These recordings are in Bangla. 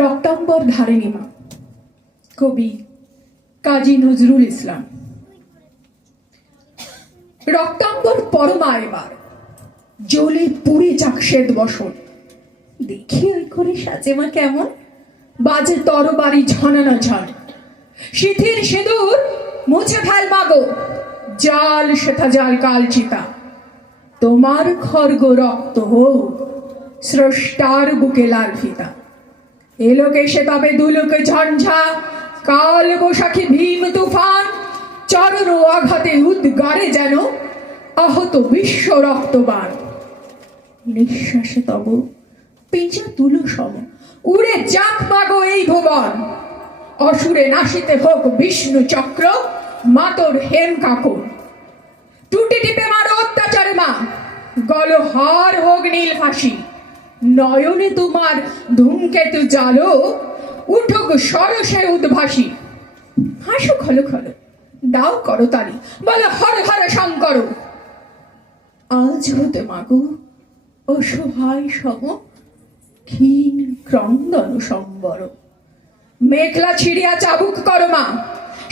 রক্তাম্বর ধারিণী মা, কবি কাজী নজরুল ইসলাম। রক্তাম্বর পরমা এবার জ্বলে পুড়ে যাক শ্বেত বসন। দেখি ওই করে সাজে মা কেমন, বাজে তরবারি ঝনানা ঝন। শিথির সিঁদুর মুছে ফেল মাগো, জাল সেথা জাল কালচিতা। তোমার খর্গ রক্ত হোক স্রষ্টার বুকে লাল ফিতা। এলোকে সে তবে দুলোকে ঝঞ্ঝা, কাল বৈশাখী ভীম তুফান। চরণ আঘাতে উদ্গারে যেন আহত বিশ্ব রক্তবান। নিঃশ্বাসে তব পেঁচা তুলো সম উড়ে যাক মাগো এই ভুবন। অসুরে নাশিতে হোক বিষ্ণু চক্র, মাতর হেম কাকর। টুটি টিপে মারো অত্যাচারে মা, গলহার হোক নীল ফাঁসি। নয়নে তোমার ধূমকেতু জালো, উঠুক সরসে উদ্ভাসী। হাসো খলো খলো, দাও করতালি, বলো হর হর শঙ্কর। আজ হতে মাগো অসহায় সম, ক্ষীণ ক্রন্দন সম্বর। মেঘলা ছিড়িয়া চাবুক করো মা,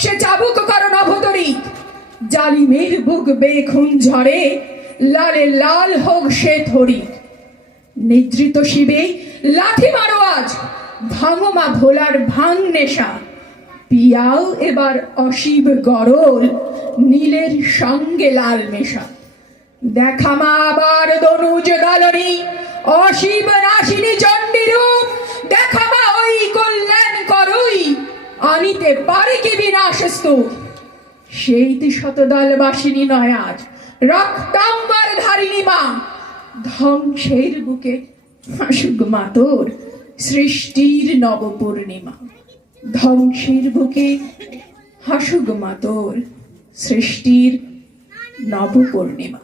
সে চাবুক করো নভোতরী। জালিমের বুক বেখুন ঝরে, লালে লাল হোক সে থরি। নিদ্রিত শিবে লাঠি মারো আজ, ভাঙো মা ভোলার ভাঙ নেশা। পিয়াও এবার অশিব গরল, নীলের সঙ্গে লাল মেশা। দেখা মা আবার দনুজ দালনী, অশিব নাশিনী চণ্ডী রূপ। দেখা মা ওই কল্যাণ করই, আনিতে পারে কি বিনাশ স্তূপ। সেই শতদল বাসিনী নয় আজ রক্তাম্বর ধারিণী মা। ধ্বংসের বুকে হাসুক মা তোর সৃষ্টির নবপূর্ণিমা। ধ্বংসের বুকে হাসুক মা তোর সৃষ্টির নবপূর্ণিমা।